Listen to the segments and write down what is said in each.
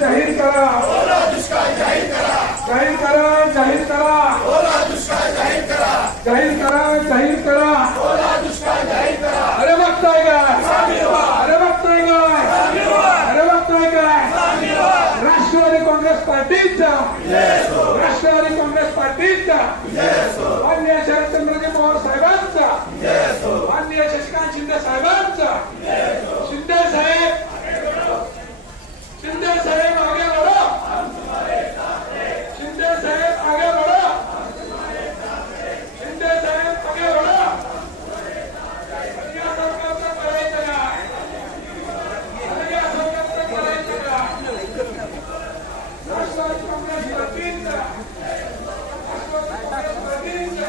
जाहीर करा, जाहीर करा, जाहीर करा, जाहीर करा, जाहीर करा. अरे बघताय काय, अरे बघताय काय, अरे बघताय काय. राष्ट्रवादी काँग्रेस पार्टीचा, राष्ट्रवादी काँग्रेस पार्टीचा, माननीय शरदचंद्रजी पवार साहेबांचा, माननीय शशिकांत शिंदे साहेबांचा. शिंदे साहेब, शिंदे साहेब आगे बढ़ो, शिंदे साहेब आगे बढ़ो, शिंदे साहेब आगे बढ़ो. या सरकारचं करायचं काय, या सरकारचं करायचं काय. राष्ट्रवादी काँग्रेस पार्टीचा, राष्ट्रवादी काँग्रेस पार्टीचा.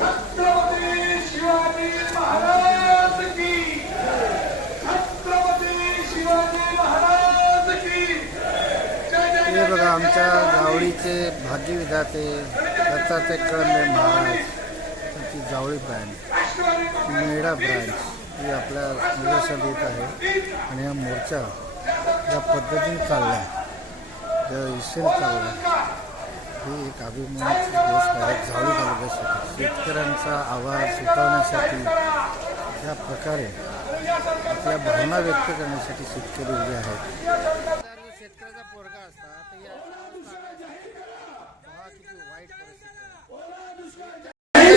छत्रपती शिवाजी महाराज की, छत्रपती शिवाजी महाराज की जय. हे बघा आमच्या गावडीचे भाग्यविधाते दत्तात्रय कळंबे महाराज त्यांची जावळी ब्रँच मेढा ब्रँच ही आपल्या निदर्शनात येत आहे. आणि हा मोर्चा ज्या पद्धतीने चालला, ज्या दिशेने चालला, ही एक अभिमानाची गोष्ट आहे. जावळी तालुक्यासाठी शेतकऱ्यांचा आवाज उठवण्यासाठी ज्या प्रकारे आपल्या भावना व्यक्त करण्यासाठी शेतकरी उभे आहेत. शेतकऱ्याचा पोरगा असता तर या वाईट परिस्थिती.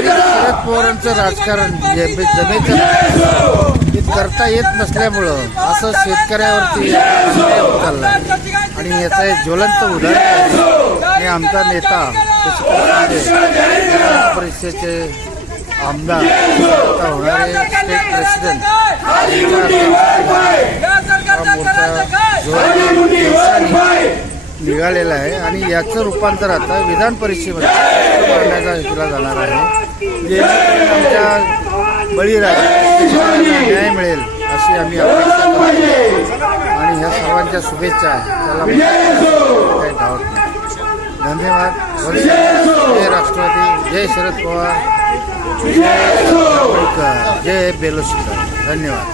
शरद पवारांचं राजकारण जमेचं करता येत नसल्यामुळं असं शेतकऱ्यावरती अन्याय होत चालला आहे. आणि याचं एक ज्वलंत उदाहरण आणि आमचा नेता परिषदेचे आमदार आता होणारे स्टेट प्रेसिडेंट निघालेला आहे. आणि याचं रूपांतर आता विधान परिषदेमध्ये करण्याचा केला जाणार आहे. जे आमच्या बळीराजा न्याय मिळेल अशी आम्ही अपेक्षा करतो. आणि ह्या सर्वांच्या शुभेच्छा आहे, त्याला काही धावत नाही. धन्यवाद. जय राष्ट्रवादी, जय शरद पवार, जय बेलोशीकर. धन्यवाद.